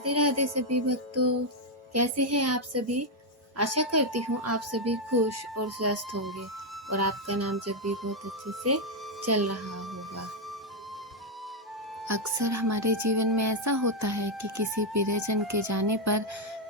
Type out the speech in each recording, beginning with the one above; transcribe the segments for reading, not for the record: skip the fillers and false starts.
राधे राधे सभी भक्तों, कैसे हैं आप सभी। आशा करती हूँ आप सभी खुश और स्वस्थ होंगे और आपका नाम जब भी बहुत अच्छे से चल रहा होगा। अक्सर हमारे जीवन में ऐसा होता है कि किसी प्रियजन के जाने पर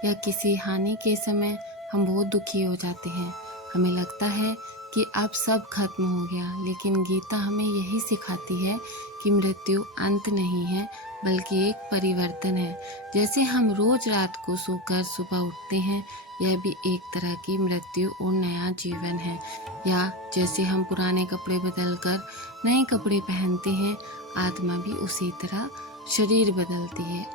या किसी हानि के समय हम बहुत दुखी हो जाते हैं। हमें लगता है कि अब सब खत्म हो गया, लेकिन गीता हमें यही सिखाती है कि मृत्यु अंत नहीं है बल्कि एक परिवर्तन है। जैसे हम रोज रात को सोकर सुबह उठते हैं, यह भी एक तरह की मृत्यु और नया जीवन है। या जैसे हम पुराने कपड़े बदलकर नए कपड़े पहनते हैं, आत्मा भी उसी तरह शरीर बदलती है।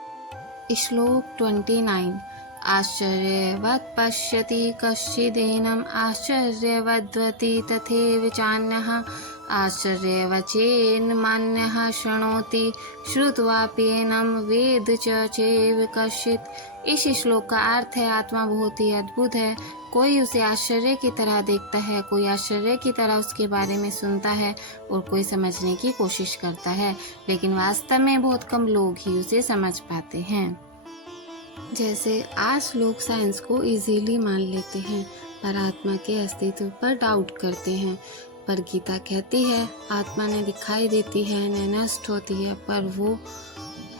श्लोक 29। आश्चर्यवत् पश्यति कश्चिदेनम् आश्चर्यवद्वति तथैव चान्यः आश्चर्यवचेन्मन्यः शृणोति श्रुत्वाप्येनं वेद च चैव कश्चित्। इस श्लोक का अर्थ है, आत्मा बहुत ही अद्भुत है। कोई उसे आश्चर्य की तरह देखता है, कोई आश्चर्य की तरह उसके बारे में सुनता है और कोई समझने की कोशिश करता है, लेकिन वास्तव में बहुत कम लोग ही उसे समझ पाते हैं। जैसे आज लोग साइंस को इजीली मान लेते हैं पर आत्मा के अस्तित्व पर डाउट करते हैं। पर गीता कहती है, आत्मा न दिखाई देती है न नष्ट होती है, पर वो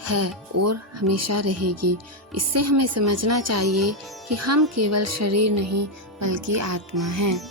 है और हमेशा रहेगी। इससे हमें समझना चाहिए कि हम केवल शरीर नहीं बल्कि आत्मा हैं।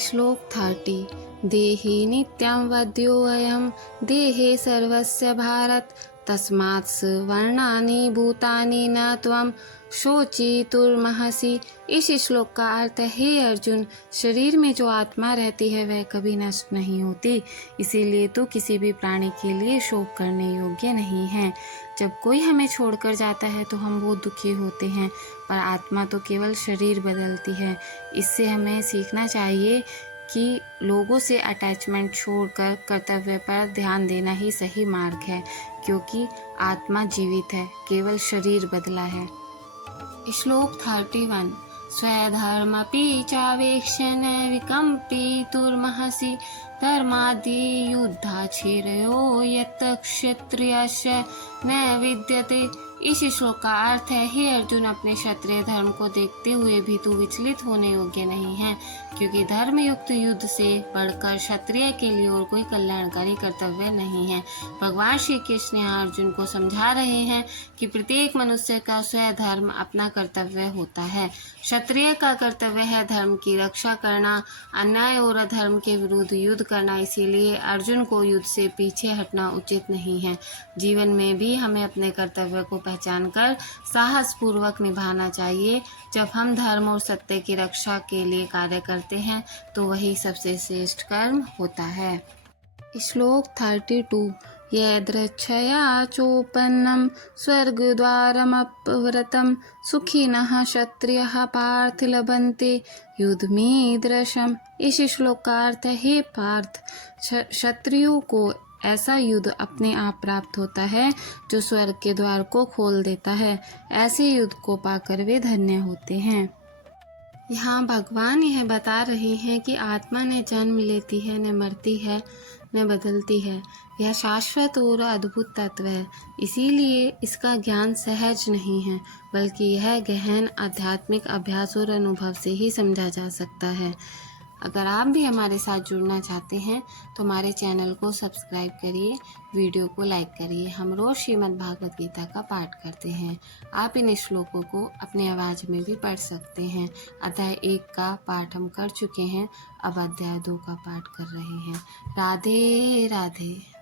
श्लोक 30। देहि नित्यं वद्योऽयं देहे सर्वस्य भारत तस्मात् वर्णानि भूतानि न त्वं शोचितुर्महसि। इस श्लोक का अर्थ है, हे अर्जुन, शरीर में जो आत्मा रहती है वह कभी नष्ट नहीं होती, इसीलिए तू किसी भी प्राणी के लिए शोक करने योग्य नहीं है। जब कोई हमें छोड़कर जाता है तो हम बहुत दुखी होते हैं, पर आत्मा तो केवल शरीर बदलती है। इससे हमें सीखना चाहिए कि लोगों से अटैचमेंट छोड़कर कर्तव्य पर ध्यान देना ही सही मार्ग है, क्योंकि आत्मा जीवित है, केवल शरीर बदला है। श्लोक 31। स्वधर्मपि चावेक्ष्य न विकम्पितुर्महसि धर्मादि युद्धाचिरयो यत् क्षत्रियस्य न विद्यते। इस श्लोक का अर्थ है, हे अर्जुन, अपने क्षत्रिय धर्म को देखते हुए भी तू विचलित होने योग्य नहीं है, क्योंकि धर्मयुक्त युद्ध से बढ़कर क्षत्रिय के लिए और कोई कल्याणकारी कर्तव्य नहीं है। भगवान श्री कृष्ण यहाँ अर्जुन को समझा रहे हैं कि प्रत्येक मनुष्य का स्वयं धर्म अपना कर्तव्य होता है। क्षत्रिय का कर्तव्य है धर्म की रक्षा करना, अन्याय और अधर्म के विरुद्ध युद्ध करना। इसीलिए अर्जुन को युद्ध से पीछे हटना उचित नहीं है। जीवन में भी हमें अपने कर्तव्य को पहचान कर साहस पूर्वक निभाना चाहिए। जब हम धर्म और सत्य की रक्षा के लिए कार्य करते हैं तो वही सबसे श्रेष्ठ कर्म होता है। श्लोक 32। यदृच्छया चोपन्नं स्वर्गद्वारमपवृतं सुखिनः क्षत्रियः पार्थ लभन्ते युद्धमीदृशम्। इस श्लोक का अर्थ है, हे पार्थ, क्षत्रियों को ऐसा युद्ध अपने आप प्राप्त होता है जो स्वर्ग के द्वार को खोल देता है। ऐसे युद्ध को पाकर वे धन्य होते हैं। यहाँ भगवान यह बता रहे हैं कि आत्मा न जन्म लेती है, न मरती है, न बदलती है। यह शाश्वत और अद्भुत तत्व है, इसीलिए इसका ज्ञान सहज नहीं है, बल्कि यह गहन आध्यात्मिक अभ्यास और अनुभव से ही समझा जा सकता है। अगर आप भी हमारे साथ जुड़ना चाहते हैं तो हमारे चैनल को सब्सक्राइब करिए, वीडियो को लाइक करिए। हम रोज़ श्रीमद् भागवत गीता का पाठ करते हैं। आप इन श्लोकों को अपनी आवाज़ में भी पढ़ सकते हैं। अध्याय 1 का पाठ हम कर चुके हैं, अब अध्याय 2 का पाठ कर रहे हैं। राधे राधे।